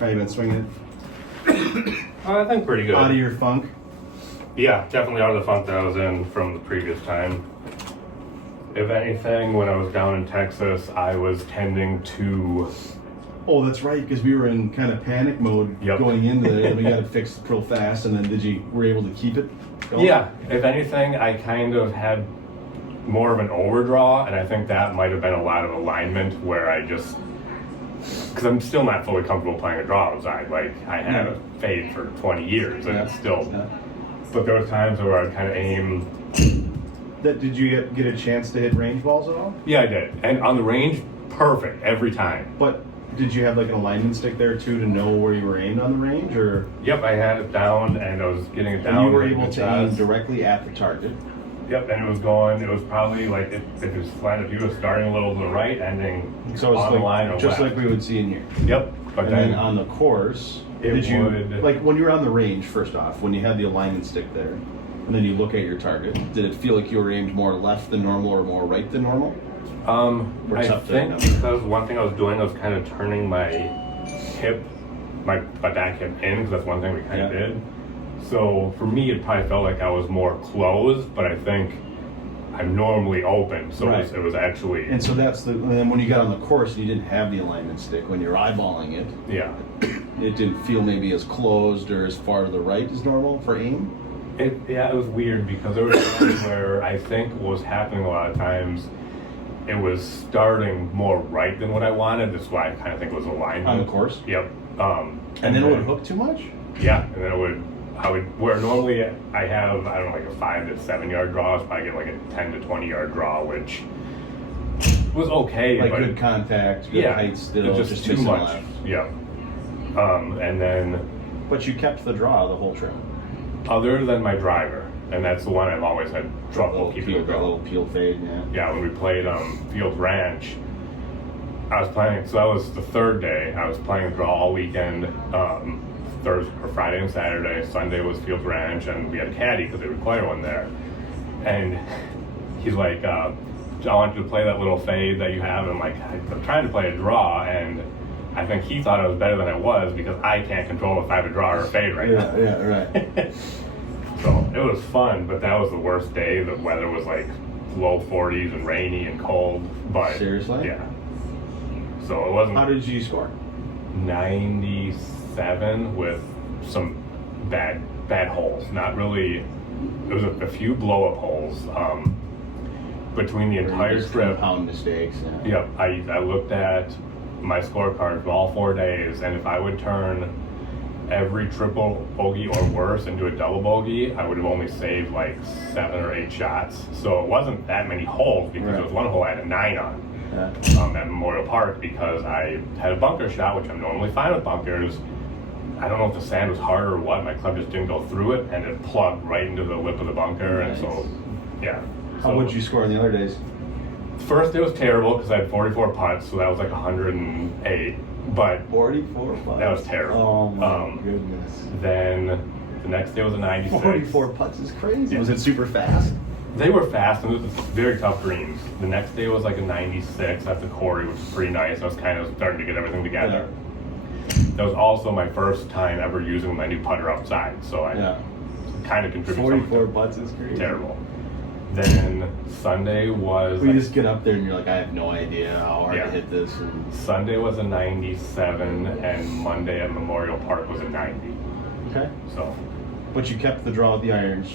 How you been swinging I think pretty it? good. Out of your funk? Yeah, definitely out of the funk that I was in from the previous time. If anything, when I was down in Texas, I was tending to... Oh, that's right, because we were in kind of panic mode going into it. We got it fixed real fast, and then were you able to keep it going? Yeah, if anything, I kind of had more of an overdraw, and I think that might have been a lot of alignment where I just... Because I'm still not fully comfortable playing a draw outside. Like, I had a fade for 20 years, and it's still... Yeah. But there were times where I'd kind of aim... Did you get a chance to hit range balls at all? Yeah, I did. And on the range, perfect, every time. But did you have like an alignment stick there too to know where you were aimed on the range, or? Yep, I had it down, and I was getting it down. And you were able to aim directly at the target. Yep, and it was probably like, if it was flat, if you were starting a little to the right, ending so on the line or just left. like we would see in here. Yep. But and then on the course, like when you were on the range, first off, when you had the alignment stick there, and then you look at your target, did it feel like you were aimed more left than normal or more right than normal? I think because one thing I was doing, I was kind of turning my hip, my back hip in, because that's one thing we kind of did. So for me, it probably felt like I was more closed, but I think I'm normally open, so it was actually... And so and then when you got on the course and you didn't have the alignment stick, when you're eyeballing it, it didn't feel maybe as closed or as far to the right as normal for aim? It was weird, because there was times where I think what was happening a lot of times, it was starting more right than what I wanted. That's why I kind of think it was alignment. On the course? Yep. And then it would hook too much? Yeah, and then where normally I have, I don't know, like a 5 to 7 yard draw, so I get like a 10 to 20 yard draw, which was okay. Like but good contact, good height still, just too much. Left. Yeah. And then... But you kept the draw the whole trip? Other than my driver, and that's the one I've always had trouble keeping it going. A little peel fade, Yeah, when we played Field Ranch, I was playing, so that was the third day. I was playing the draw all weekend, Thursday or Friday and Saturday. Sunday was Field Ranch, and we had a caddy because they require one there. And he's like, I want you to play that little fade that you have. And I'm like, I'm trying to play a draw, and I think he thought I was better than I was because I can't control if I have a draw or a fade right now. Yeah, right. So it was fun, but that was the worst day. The weather was like low 40s and rainy and cold. But seriously? Yeah. So it wasn't... How did you score? 97 with some bad holes. Not really... There was a few blow-up holes between the entire trip. Compound mistakes. Yep. I looked at my scorecard for all 4 days, and if I would turn every triple bogey or worse into a double bogey, I would have only saved like 7 or 8 shots. So it wasn't that many holes, because there was one hole I had a 9 on at Memorial Park, because I had a bunker shot, which I'm normally fine with bunkers. I don't know if the sand was harder or what. My club just didn't go through it, and it plugged right into the lip of the bunker. And so, yeah. How would you score on the other days? First day was terrible because I had 44 putts, so that was like 108. But 44 putts? That was terrible. Oh my goodness. Then the next day was a 96. 44 putts is crazy. Yeah. Was it super fast? They were fast, and it was very tough greens. The next day was like a 96 at the Quarry, which was pretty nice. I was kind of starting to get everything together. That was also my first time ever using my new putter outside, so I kind of contributed. 44 putts is crazy. Terrible. Then Sunday was... You just get up there and you're like, I have no idea how hard to hit this. And... Sunday was a 97, and Monday at Memorial Park was a 90. Okay. So. But you kept the draw with the irons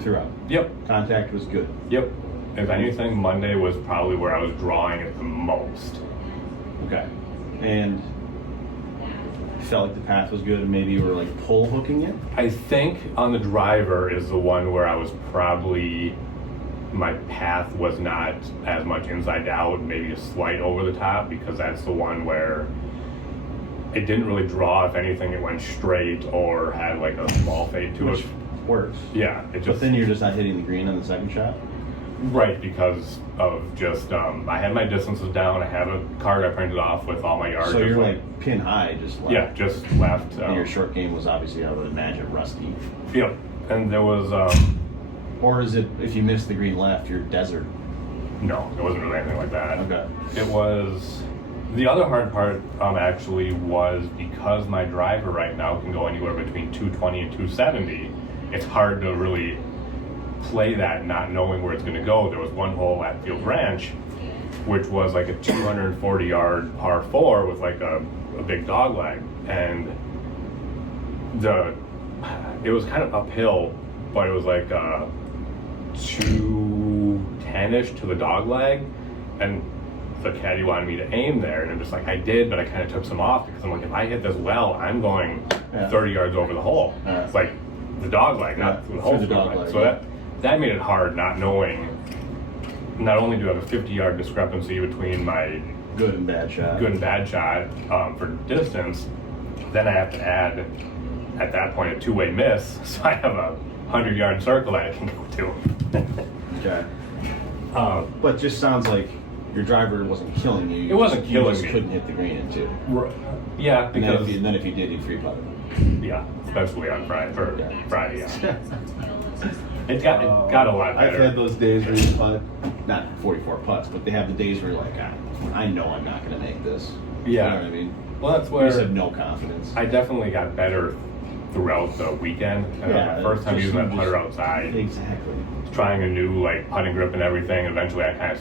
throughout. Yep. Contact was good. Yep. If anything, Monday was probably where I was drawing it the most. Okay. And felt like the path was good, and maybe you were like pull hooking it? I think on the driver is the one where I was probably... My path was not as much inside out, maybe a slight over the top, because that's the one where it didn't really draw. If anything, it went straight or had like a small fade to it. Which works. Yeah. But then you're just not hitting the green on the second shot? Right, because of just, I had my distances down. I have a card I printed off with all my yards. So you're like pin high, just left. Yeah, just left. And your short game was obviously, I would imagine, rusty. Yep. And there was... Or is it, if you miss the green left, you're desert? No, it wasn't really anything like that. Okay. It was... The other hard part actually was because my driver right now can go anywhere between 220 and 270. It's hard to really play that not knowing where it's going to go. There was one hole at Field Ranch, which was like a 240-yard par 4 with like a big dog leg, and it was kind of uphill, but it was like 210-ish to the dog leg, and the caddy wanted me to aim there, and I'm just like, I did, but I kind of took some off because I'm like, if I hit this well, I'm going 30 yards over the hole. It's like the dog leg, not through the hole. So that made it hard, not knowing. Not only do I have a 50-yard discrepancy between my good and bad shot for distance, then I have to add at that point a two-way miss, so I have a 100-yard circle that I can go to. Okay. But just sounds like your driver wasn't killing you. It wasn't killing me. You just couldn't hit the green in two. Yeah, because and then if you did, you three putted. Yeah, especially on Friday. Yeah. It got a lot better. I've had those days where you putt, not 44 putts, but they have the days where you're like, I know I'm not going to make this. Yeah. You know what I mean? Well, that's where you just have no confidence. I definitely got better throughout the weekend. My first time using that putter outside. Exactly. Trying a new like putting grip and everything. Eventually, I kind of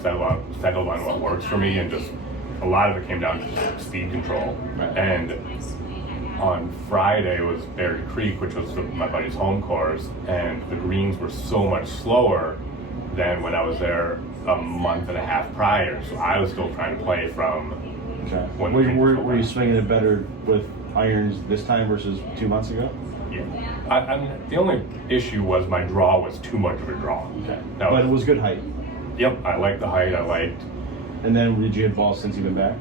settled on what works for me, and just a lot of it came down to just speed control. Right. And on Friday was Berry Creek, which was my buddy's home course, and the greens were so much slower than when I was there a month and a half prior. So I was still trying to play from. Okay. When were you swinging it better with irons this time versus 2 months ago? Yeah. The only issue was my draw was too much of a draw. Okay. But it was good height. Yep, I liked the height. And then did you hit balls since you've been back?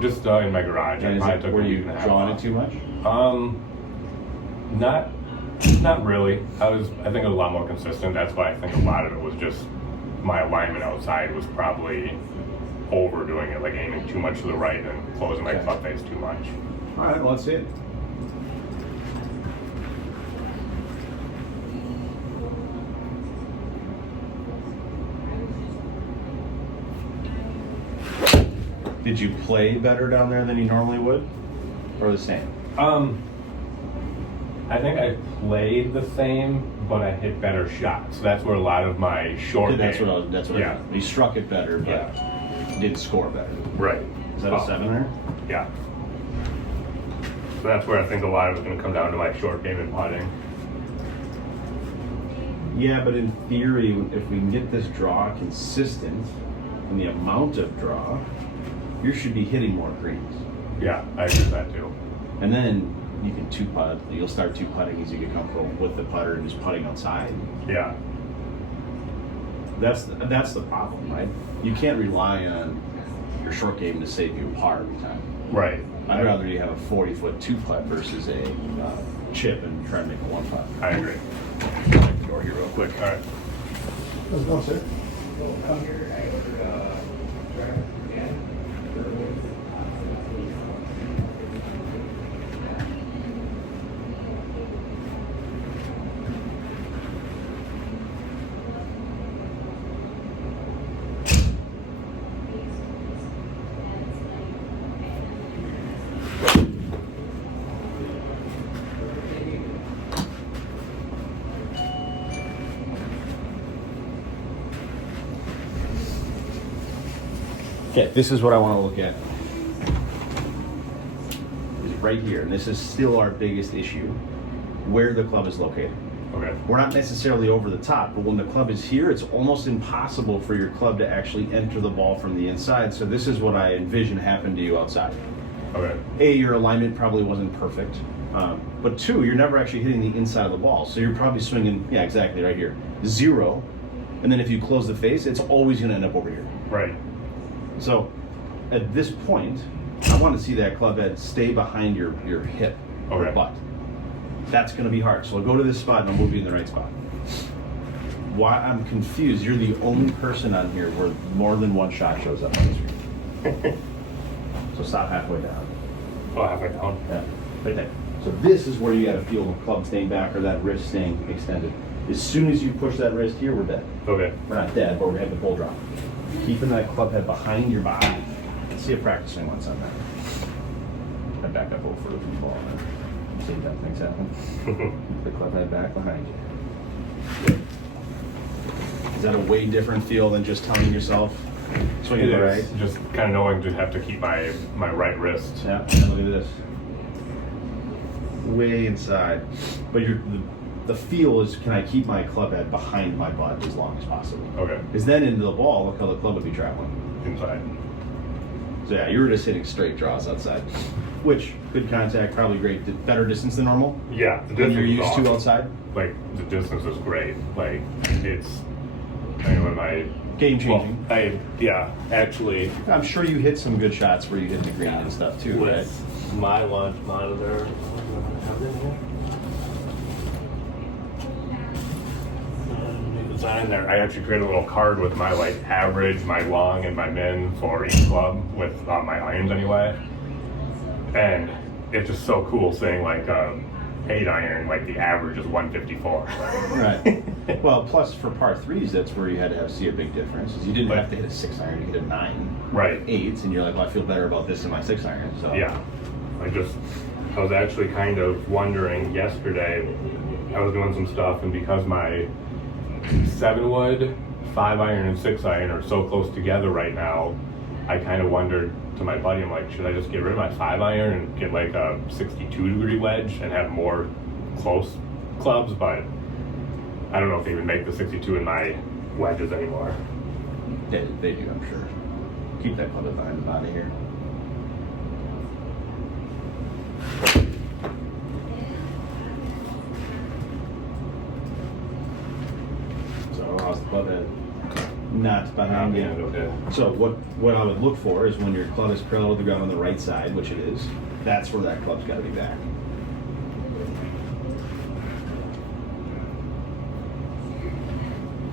Just in my garage. Were you drawing it too much? Not really. I think it was a lot more consistent. That's why I think a lot of it was just my alignment outside was probably overdoing it, like aiming too much to the right and closing my club face too much. All right, well, let's see it. Did you play better down there than you normally would, or the same? I think I played the same, but I hit better shots. So that's where a lot of my short That's game. what I you struck it better, but didn't score better. Right. Is that a 7 there? Yeah. So that's where I think a lot of it's going to come down to my short game and putting. Yeah, but in theory, if we can get this draw consistent and the amount of draw, you should be hitting more greens. Yeah, I agree with that too. And then you can two-putt. You'll start two-putting as you get comfortable with the putter and just putting outside. Yeah. That's the problem, right? You can't rely on your short game to save you a par every time. Right. I'd rather you have a 40-foot two-putt versus a chip and try to make a one-putt. I agree. Check the door here real quick. All right. Let's go, sir. Okay, this is what I want to look at. Is right here, and this is still our biggest issue, where the club is located. Okay. We're not necessarily over the top, but when the club is here, it's almost impossible for your club to actually enter the ball from the inside. So this is what I envision happened to you outside. Okay. A, your alignment probably wasn't perfect. But two, you're never actually hitting the inside of the ball. So you're probably swinging, yeah, exactly, right here. 0. And then if you close the face, it's always going to end up over here. Right. So at this point, I want to see that club head stay behind your hip or butt. That's going to be hard. So I'll go to this spot and I'll move you in the right spot. Why I'm confused, you're the only person on here where more than one shot shows up on the screen. So stop halfway down. Oh, halfway down? Yeah, right there. So this is where you got to feel the club staying back or that wrist staying extended. As soon as you push that wrist here, we're dead. Okay. We're not dead, but we're going to have the pull drop. Keeping that club head behind your body. see a practice swing once on that. I back up over the ball. See that things happen. The club head back behind you. Is that a way different feel than just telling yourself swing it right? Just kind of knowing to have to keep my right wrist. Yeah, and look at this. Way inside. But the feel is, can I keep my club head behind my butt as long as possible? Okay. Because then into the ball, look how the club would be traveling. Inside. So yeah, you were just hitting straight draws outside. Which, good contact, probably great. Better distance than normal? Yeah. The Than you're distance is used to awesome. outside? Like, the distance is great. Like, it's, I know, my Game changing. yeah, actually, I'm sure you hit some good shots where you hit the green and stuff too, right? with my launch monitor, design there. I actually created a little card with my like average, my long, and my min for each club with my irons anyway. And it's just so cool seeing like 8 iron, like the average is 154. Right. Well, plus for par threes, that's where you had to see a big difference. Is you didn't have to hit a 6 iron, you hit a 9. Right. 8s, and you're like, well, I feel better about this than my 6 iron. So Yeah. I was actually kind of wondering yesterday, I was doing some stuff, and because my 7 wood, 5 iron, and 6 iron are so close together right now, I kind of wondered to my buddy, I'm like, should I just get rid of my 5 iron and get like a 62-degree wedge and have more close clubs? But I don't know if they even make the 62 in my wedges anymore. they do, I'm sure. Keep that club behind the body here. So how's the club head? Not behind you. Okay. So what I would look for is when your club is parallel to the ground on the right side, which it is, that's where that club's got to be back.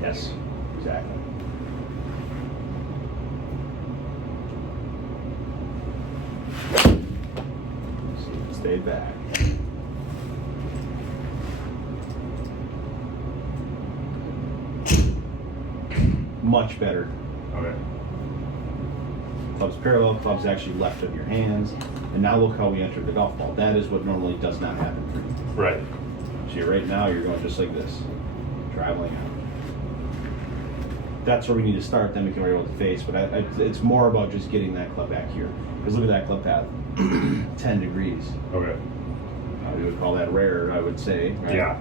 Yes, exactly. See, it stayed back. Much better. Okay. Club's parallel, club's actually left of your hands. And now look how we entered the golf ball. That is what normally does not happen for you. Right. So right now you're going just like this, traveling out. That's where we need to start, then we can worry about the face. But it's more about just getting that club back here. Because look at that club path, 10 degrees. Okay. We would call that rare, I would say. Right? Yeah.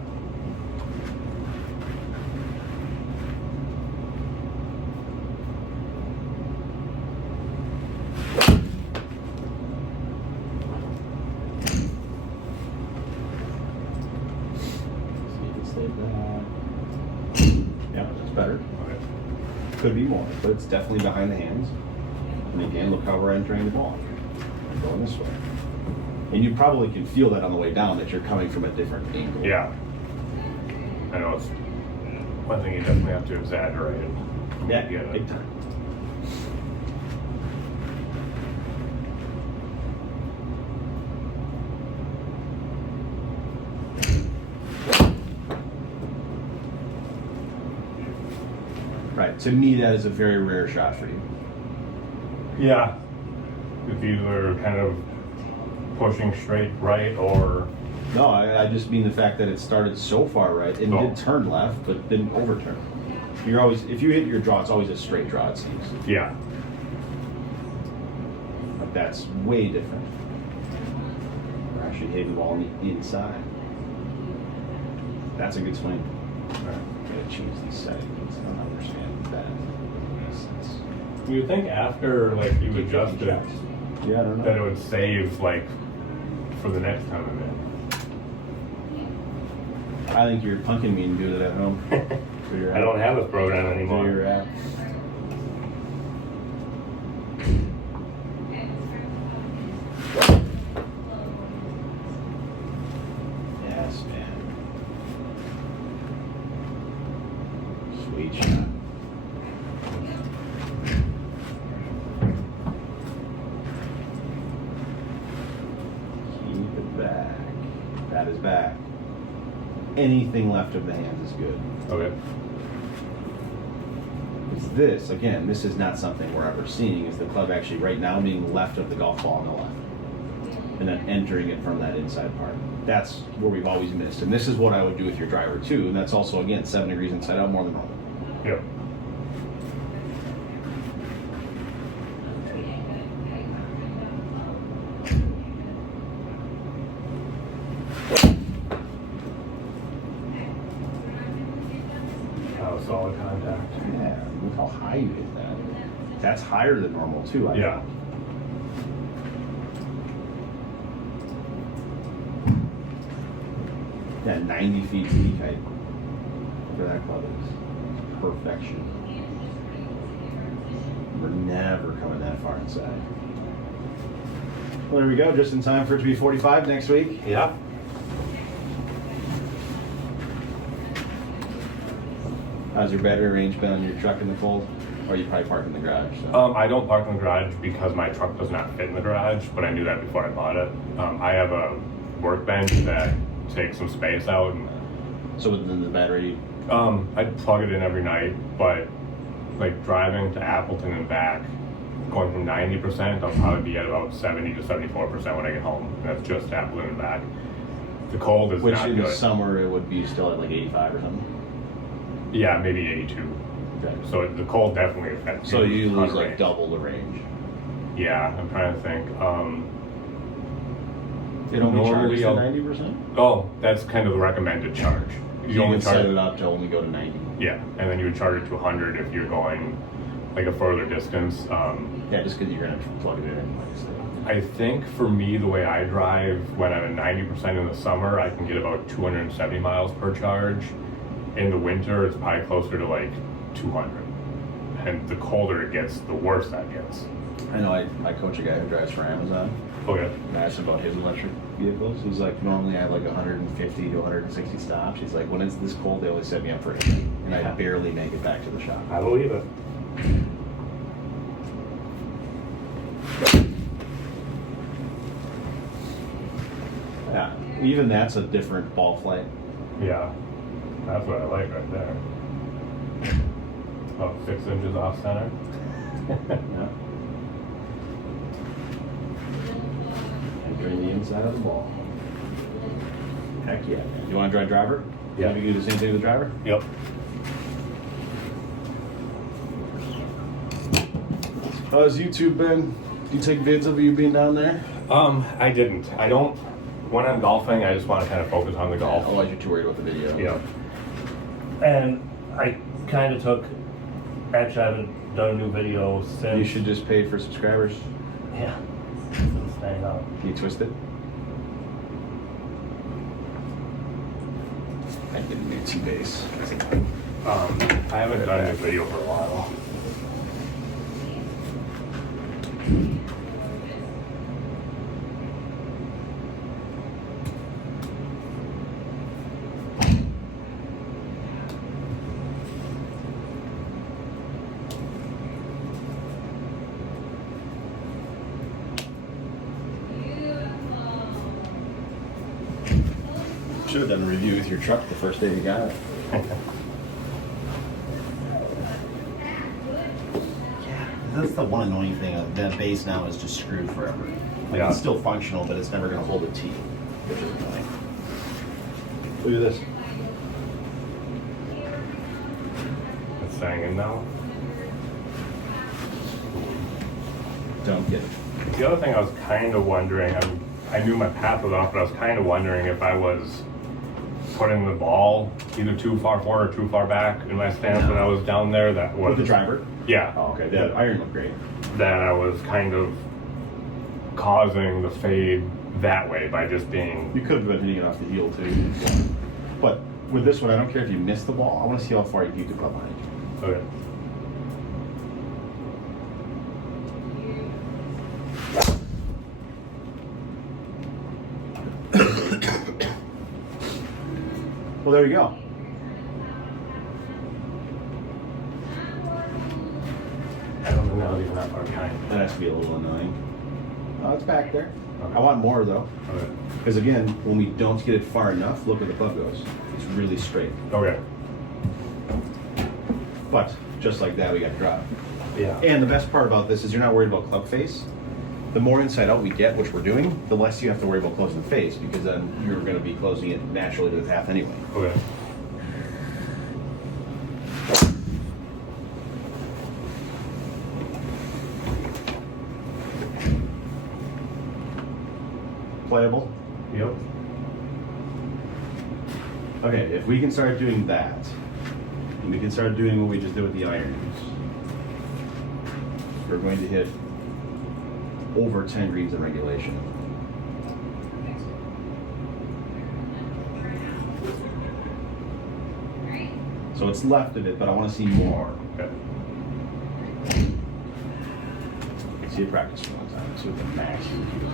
Yeah, that's better. Okay. Could be more, but it's definitely behind the hands. And again, look how we're entering the ball. Going this way. And you probably can feel that on the way down, that you're coming from a different angle. Yeah. I know it's one thing you definitely have to exaggerate. Yeah, Get it. big time. Right. To me, that is a very rare shot for you. Yeah. If you were kind of pushing straight right or... No, I just mean the fact that it started so far right and Oh. did turn left, but didn't overturn. You're always, if you hit your draw, it's always a straight draw, it seems. Yeah. But that's way different. We're actually hitting the ball on the inside. That's a good swing. Gotta change these settings. I don't understand that. You would think after like you adjusted Yeah, I don't know. that it would save like for the next time I'm I think you're punking me and doing it at home. in. I don't have this program Do anymore. your app. Yes, man. Sweet shot. Keep it back. That is back. Anything left of the hands is good. Okay. means this, again, this is not something we're ever seeing, is the club actually right now being left of the golf ball on the left. And then entering it from that inside part. That's where we've always missed. And this is what I would do with your driver too. And that's also, again, 7 degrees inside out, more than normal. Yep. Oh, solid contact. Yeah, look how high you hit that. That's higher than normal too. Yeah. Yeah, 90 feet peak height. Look at that club is. Perfection. We're never coming that far inside. Well, there we go, just in time for it to be 45 next week. Yeah. How's your battery range been on your truck in the cold? Or you probably park in the garage? So. I don't park in the garage because my truck does not fit in the garage, but I knew that before I bought it. I have a workbench that takes some space out. And, so within the battery? I plug it in every night, but like driving to Appleton and back, going from 90%, I'll probably be at about 70 to 74% when I get home. And that's just Appleton and back. The cold is Which not in good. the summer it would be still at like 85 or something? Yeah, maybe 82. Okay. So the cold definitely affects So you lose like range. double the range. Yeah, I'm trying to think. It only Normally charges to I'll- 90%? Oh, that's kind of the recommended charge. You only can set it up to only go to 90. Yeah, and then you would charge it to 100 if you're going like a further distance. Yeah, just because you're going to plug it in anyways. I think for me, the way I drive, when I'm at 90% in the summer, I can get about 270 miles per charge. In the winter, it's probably closer to like 200. And the colder it gets, the worse that gets. I know I coach a guy who drives for Amazon. Okay. And I asked him about his electric vehicles. He's like, normally I have like 150 to 160 stops. He's like, when it's this cold, they always set me up for 80. And I barely make it back to the shop. I believe it. Yeah, even that's a different ball flight. Yeah, that's what I like right there. About 6 inches off center. Yeah. Entering the inside of the ball. Heck yeah. You want to drive driver? Yeah. Maybe you do the same thing with the driver? Yep. How's YouTube been? Do you take vids of you being down there? I didn't. I don't. When I'm golfing, I just want to kind of focus on the golf. Otherwise you're too worried about the video. Yeah. And I kind of took, actually I haven't done a new video since. You should just pay for subscribers. Yeah. Since staying up. Can you twist it? I didn't need 2 days. I haven't done a video for a while. Should have done a review with your truck the first day you got it. Yeah, that's the one annoying thing. That base now is just screwed forever. Like Yeah. it's still functional, but it's never going to hold a tee, which is annoying. Look at this. It's staying in now. Don't get it. The other thing I was kind of wondering, I knew my path was off, but I was kind of wondering if I was putting the ball either too far forward or too far back in my stance when I was down there. That was With the driver? Yeah. Oh, okay. The iron looked great. That I was kind of causing the fade that way by just being. You could have been hitting it off the heel too. But with this one, I don't care if you miss the ball. I want to see how far you keep the club behind you. Okay. Well, there you go. I don't know even that far behind. That has to be a little annoying. Oh, it's back there. Okay. I want more though. Okay. Because again, when we don't get it far enough, look where the club goes. It's really straight. Okay. But just like that, we got drop. Yeah. And the best part about this is you're not worried about club face. The more inside out we get, which we're doing, the less you have to worry about closing the face, because then you're going to be closing it naturally to the path anyway. Okay. Playable? Yep. Okay, if we can start doing that, and we can start doing what we just did with the irons, we're going to hit over 10 greens in regulation. So it's left of it, but I want to see more. Okay. See it practice for one time. See what the max you can do.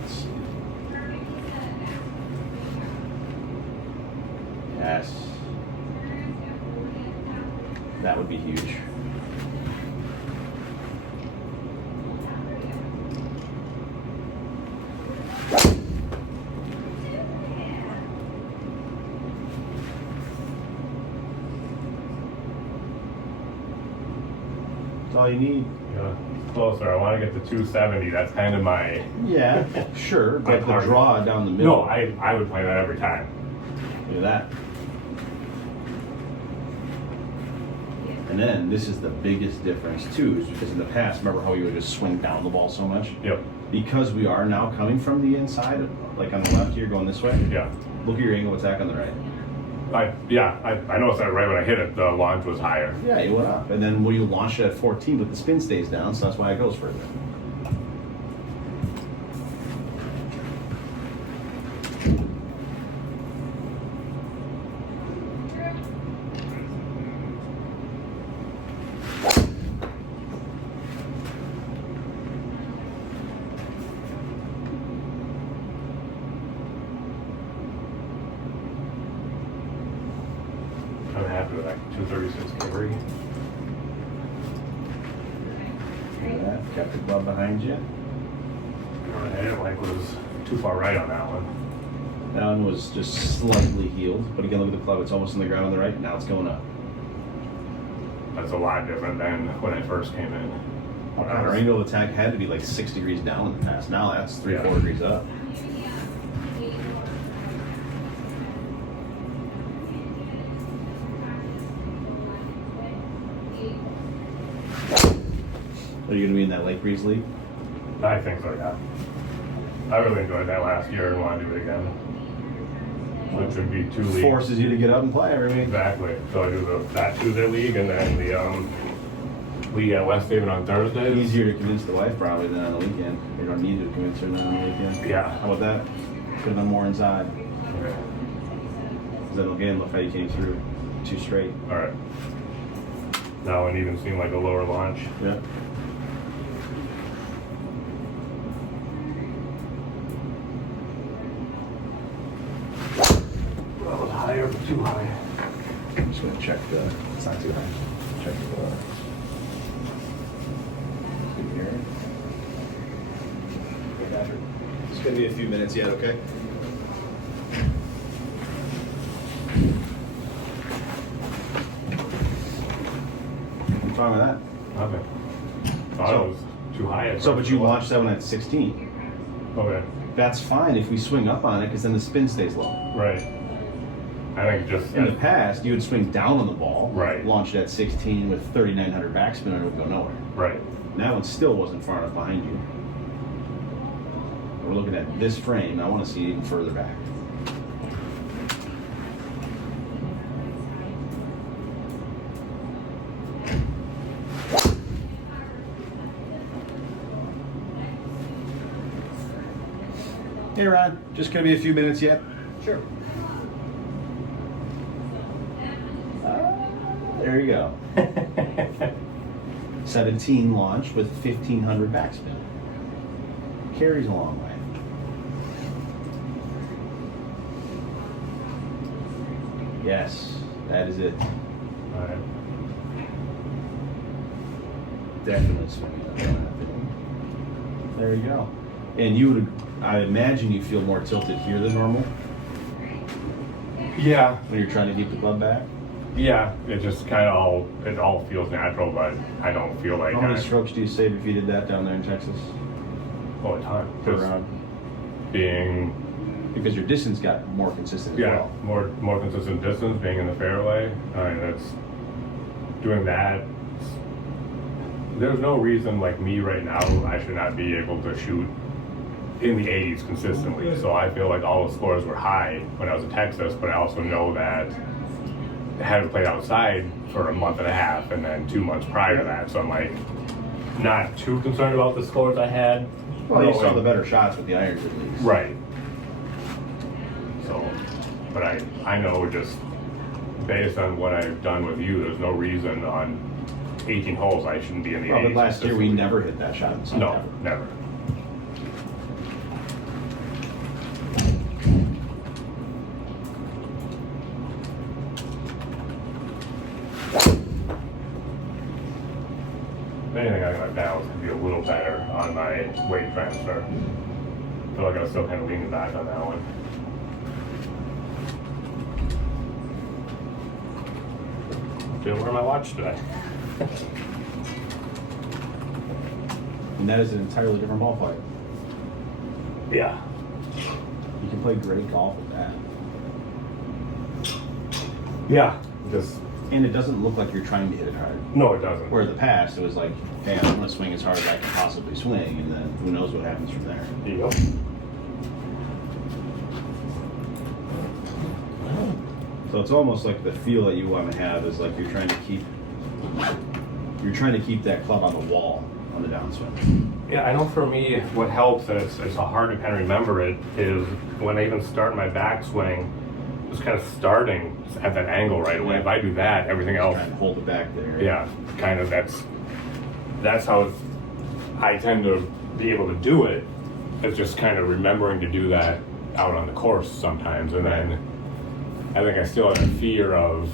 Let's see. Yes. That would be huge. That's all you need. Yeah. Closer. I want to get to 270. That's kind of my. Yeah, sure, but the target. draw down the middle. No, I would play that every time. Look at that. And then this is the biggest difference too, is because in the past, remember how you would just swing down the ball so much? Yep. Because we are now coming from the inside, like on the left here, going this way. Yeah. Look at your angle of attack on the right. I noticed that right when I hit it, the launch was higher. Yeah, it went up. And then when you launch it at 14, but the spin stays down, so that's why it goes further. I'm happy with that 236 carry. Look at that. Kept the club behind you. I didn't like was too far right on that one. That one was just slightly healed, but again, look at the club. It's almost on the ground on the right. Now it's going up. That's a lot different than when I first came in. Our angle of attack had to be like 6 degrees down in the past. Now that's 3-4 degrees up. Are you going to be in that Lake Breeze League? I think so, yeah. I really enjoyed that last year and want to do it again. Which would be 2 leagues. Forces you to get up and play every week. Exactly. So I do that Tuesday league and then the league at West Haven on Thursdays. Easier to convince the wife probably than on the weekend. You don't need to convince her than on the weekend. Yeah. How about that? Could have been more inside. Okay. Because then again, look how you came through 2 straight. All right. Now it even seemed like a lower launch. Yeah. Well, it was higher, but too high. I'm just going to check the. It's not too high. Check the. Here. It's going to be a few minutes yet, okay? What's wrong with that? Okay. Thought it was too high. At So, first. but you launched that one at 16. Okay. That's fine if we swing up on it, because then the spin stays low. Right. I think just In the past, you would swing down on the ball, Right. launch it at 16 with 3,900 backspin, and it would go nowhere. right. And that one still wasn't far enough behind you. We're looking at this frame, and I want to see it even further back. Hey Ron, just gonna be a few minutes yet? Sure. There you go. 17 launch with 1,500 backspin. Carries a long way. Yes, that is it. All right. Definitely swinging up on that thing. There you go. And you would, I imagine you feel more tilted here than normal. Yeah. When you're trying to keep the club back? Yeah, it just kind of it all feels natural, but I don't feel like How many strokes do you save if you did that down there in Texas? all the time. Per Just round? being Because your distance got more consistent as well. more consistent distance, being in the fairway. That's doing that. There's no reason like me right now I should not be able to shoot in the 80s consistently. So I feel like all the scores were high when I was in Texas, but I also know that I hadn't played outside for a month and a half and then 2 months prior to that. So I'm like not too concerned about the scores I had. Well, you saw the better shots with the irons at least. Right. So, but I know just based on what I've done with you, there's no reason on 18 holes I shouldn't be in the 80s. But last year we never hit that shot in Sun No, Tower. never. If anything, I think my balance could be a little better on my weight transfer. I feel like I was still kind of leaning back on that one. Didn't wear my watch today. And that is an entirely different ball flight. Yeah. You can play great golf with that. Yeah. Just And it doesn't look like you're trying to hit it hard. no, it doesn't. Where in the past, it was like, hey, I'm going to swing as hard as I can possibly swing, and then who knows what happens from there. There you go. So it's almost like the feel that you want to have is like you're trying to keep that club on the wall on the downswing. Yeah, I know for me, what helps, and it's hard to kind of remember it, is when I even start my backswing, just kind of starting at that angle right away. If I do that, everything else, Trying to hold it back there. yeah, kind of that's how I tend to be able to do it. It's just kind of remembering to do that out on the course sometimes, and then I think I still have a fear of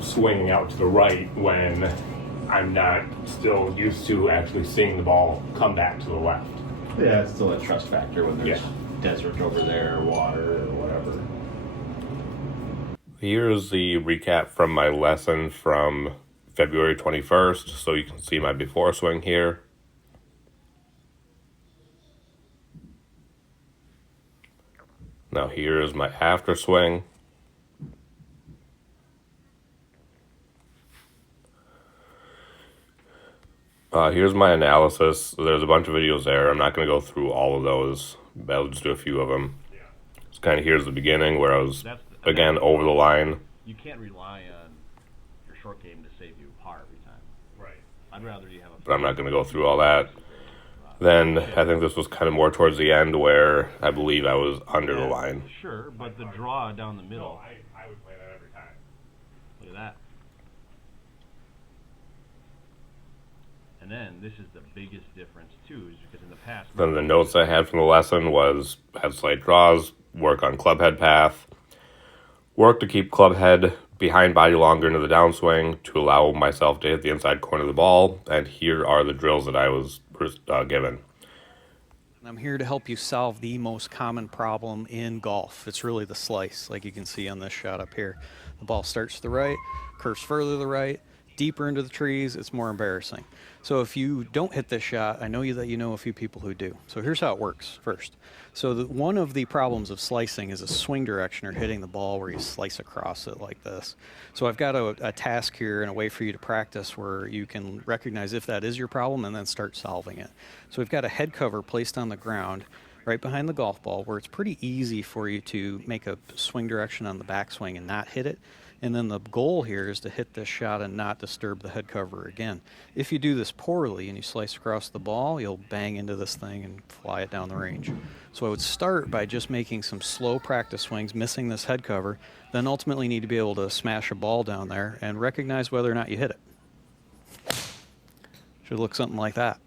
swinging out to the right when I'm not still used to actually seeing the ball come back to the left. Yeah, it's still a trust factor when there's Yeah. desert over there, or water, or whatever. Here's the recap from my lesson from February 21st, so you can see my before swing here. Now here's my after swing. Here's my analysis. There's a bunch of videos there. I'm not going to go through all of those, but I'll just do a few of them. It's kind of here's the beginning where I was, again, over the line. You can't rely on your short game to save you par every time. Right. I'd rather you have a... But I'm not going to go through all that. Then I think this was kind of more towards the end where I believe I was under the line. Sure, but the draw down the middle, I would play that every time. look at that. And then this is the biggest difference too, is because in the past... Then the notes I had from the lesson was have slight draws, work on club head path, work to keep club head behind body longer into the downswing to allow myself to hit the inside corner of the ball, and here are the drills that I was given. I'm here to help you solve the most common problem in golf. It's really the slice, like you can see on this shot up here. The ball starts to the right, curves further to the right, deeper into the trees, it's more embarrassing. So if you don't hit this shot, I know that you know a few people who do. So here's how it works first. So one of the problems of slicing is a swing direction or hitting the ball where you slice across it like this. So I've got a task here and a way for you to practice where you can recognize if that is your problem and then start solving it. So we've got a head cover placed on the ground right behind the golf ball where it's pretty easy for you to make a swing direction on the backswing and not hit it. And then the goal here is to hit this shot and not disturb the head cover again. If you do this poorly and you slice across the ball, you'll bang into this thing and fly it down the range. So I would start by just making some slow practice swings, missing this head cover, then ultimately need to be able to smash a ball down there and recognize whether or not you hit it. Should look something like that.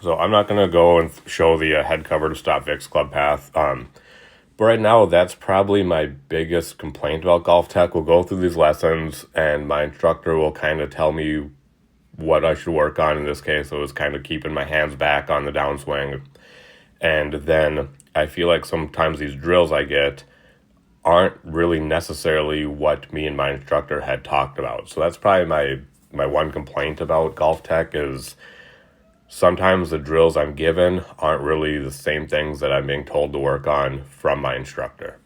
So I'm not going to go and show the head cover to stop Vic's club path. But right now, that's probably my biggest complaint about GolfTec. We'll go through these lessons, and my instructor will kind of tell me what I should work on. In this case, it was kind of keeping my hands back on the downswing. And then I feel like sometimes these drills I get aren't really necessarily what me and my instructor had talked about. So that's probably my one complaint about GolfTec is sometimes the drills I'm given aren't really the same things that I'm being told to work on from my instructor.